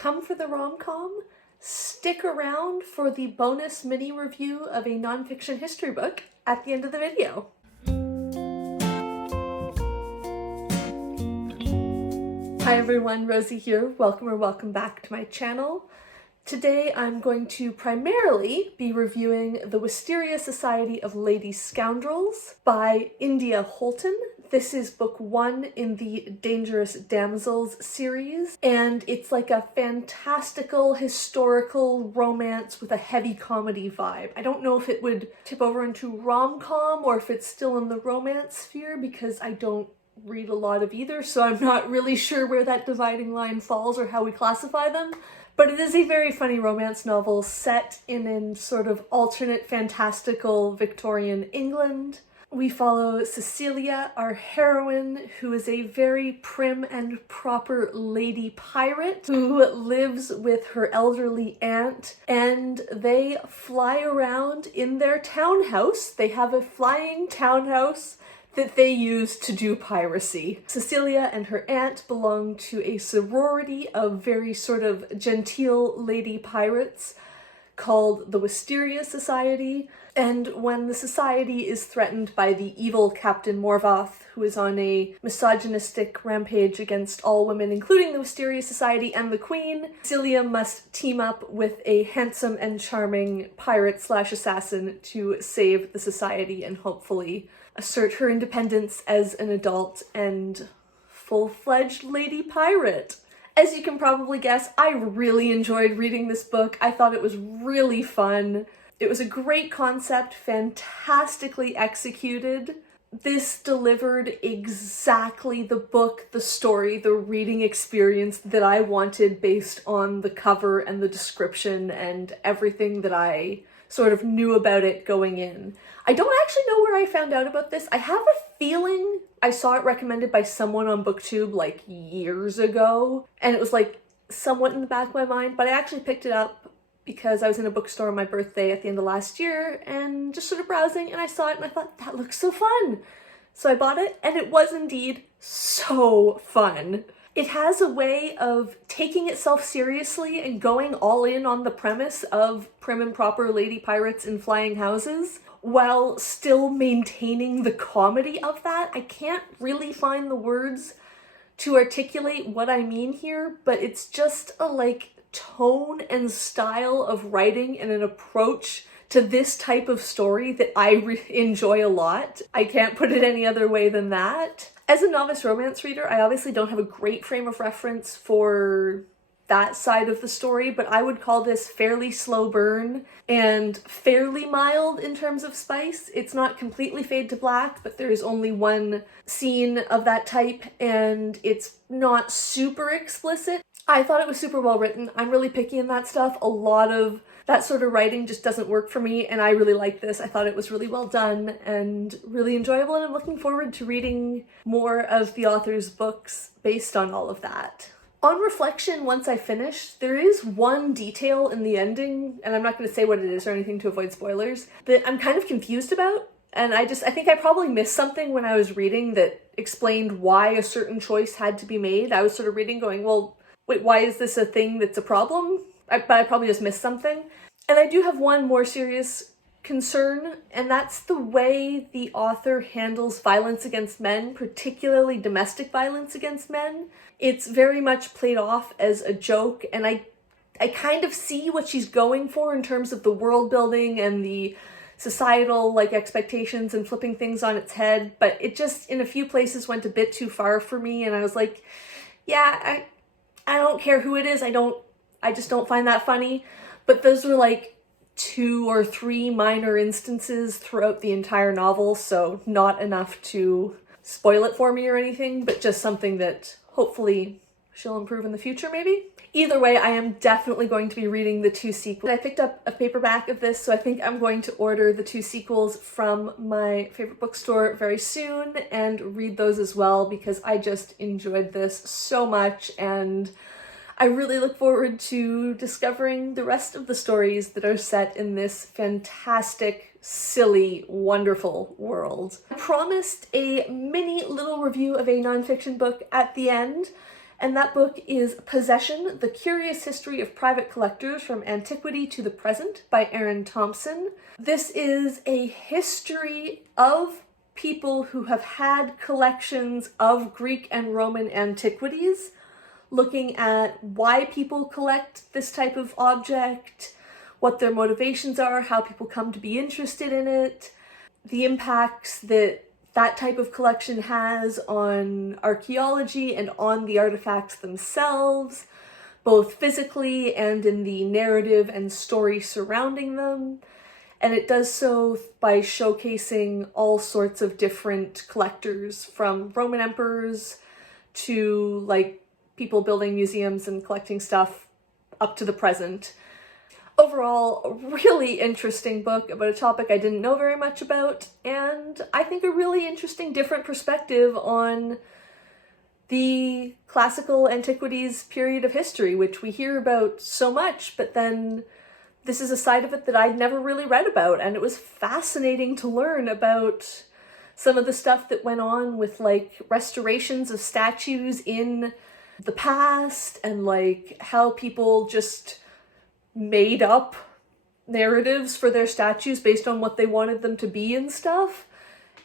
come for the rom-com, stick around for the bonus mini review of a nonfiction history book at the end of the video. Hi everyone, Rosie here. Welcome back to my channel. Today I'm going to primarily be reviewing the Wisteria Society of Lady Scoundrels by India Holton. This is book 1 in the Dangerous Damsels series, and it's like a fantastical historical romance with a heavy comedy vibe. I don't know if it would tip over into rom-com or if it's still in the romance sphere because I don't read a lot of either, so I'm not really sure where that dividing line falls or how we classify them. But it is a very funny romance novel set in a sort of alternate fantastical Victorian England. We follow Cecilia, our heroine, who is a very prim and proper lady pirate who lives with her elderly aunt, and they fly around in their townhouse. They have a flying townhouse that they use to do piracy. Cecilia and her aunt belong to a sorority of very sort of genteel lady pirates called the Wisteria Society, and when the society is threatened by the evil Captain Morvath, who is on a misogynistic rampage against all women, including the Wisteria Society and the Queen, Cecilia must team up with a handsome and charming pirate/assassin to save the society and hopefully assert her independence as an adult and full-fledged lady pirate. As you can probably guess, I really enjoyed reading this book. I thought it was really fun. It was a great concept, fantastically executed. This delivered exactly the book, the story, the reading experience that I wanted based on the cover and the description and everything that I sort of knew about it going in. I don't actually know where I found out about this. I have a feeling I saw it recommended by someone on Booktube like years ago, and it was like somewhat in the back of my mind, but I actually picked it up because I was in a bookstore on my birthday at the end of last year and just sort of browsing, and I saw it and I thought, that looks so fun. So I bought it, and it was indeed so fun. It has a way of taking itself seriously and going all in on the premise of prim and proper lady pirates in flying houses, while still maintaining the comedy of that. I can't really find the words to articulate what I mean here, but it's just a like tone and style of writing and an approach to this type of story that I enjoy a lot. I can't put it any other way than that. As a novice romance reader, I obviously don't have a great frame of reference for that side of the story, but I would call this fairly slow burn and fairly mild in terms of spice. It's not completely fade to black, but there is only one scene of that type, and it's not super explicit. I thought it was super well written. I'm really picky in that stuff. A lot of that sort of writing just doesn't work for me, and I really like this. I thought it was really well done and really enjoyable, and I'm looking forward to reading more of the author's books based on all of that. On reflection, once I finish, there is one detail in the ending, and I'm not going to say what it is or anything to avoid spoilers, that I'm kind of confused about. And I think I probably missed something when I was reading that explained why a certain choice had to be made. I was sort of reading going, well, wait, why is this a thing that's a problem? But I probably just missed something. And I do have one more serious concern, and that's the way the author handles violence against men, particularly domestic violence against men. It's very much played off as a joke, and I kind of see what she's going for in terms of the world building and the societal like expectations and flipping things on its head, but it just in a few places went a bit too far for me, and I was like, yeah, I don't care who it is, I just don't find that funny. But those were like 2 or 3 minor instances throughout the entire novel, so not enough to spoil it for me or anything, but just something that hopefully she'll improve in the future, maybe? Either way, I am definitely going to be reading the 2 sequels. I picked up a paperback of this, so I think I'm going to order the 2 sequels from my favorite bookstore very soon and read those as well, because I just enjoyed this so much, and I really look forward to discovering the rest of the stories that are set in this fantastic, silly, wonderful world. I promised a mini little review of a nonfiction book at the end, And that book is Possession: The Curious History of Private Collectors from Antiquity to the Present by Erin Thompson. This is a history of people who have had collections of Greek and Roman antiquities, looking at why people collect this type of object, what their motivations are, how people come to be interested in it, the impacts that that type of collection has on archaeology and on the artifacts themselves, both physically and in the narrative and story surrounding them. And it does so by showcasing all sorts of different collectors, from Roman emperors to like people building museums and collecting stuff up to the present. Overall, a really interesting book about a topic I didn't know very much about, and I think a really interesting different perspective on the classical antiquities period of history, which we hear about so much, but then this is a side of it that I'd never really read about, and it was fascinating to learn about some of the stuff that went on with like restorations of statues in the past, and like how people just made up narratives for their statues based on what they wanted them to be and stuff.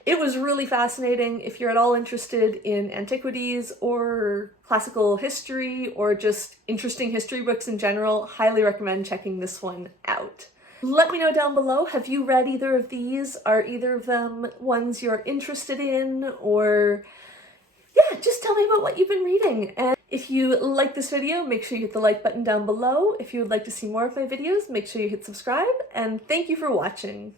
It was really fascinating. If you're at all interested in antiquities or classical history or just interesting history books in general, highly recommend checking this one out. Let me know down below, have you read either of these? Are either of them ones you're interested in? Or yeah, just tell me about what you've been reading. And if you like this video, make sure you hit the like button down below. If you would like to see more of my videos, make sure you hit subscribe, and thank you for watching.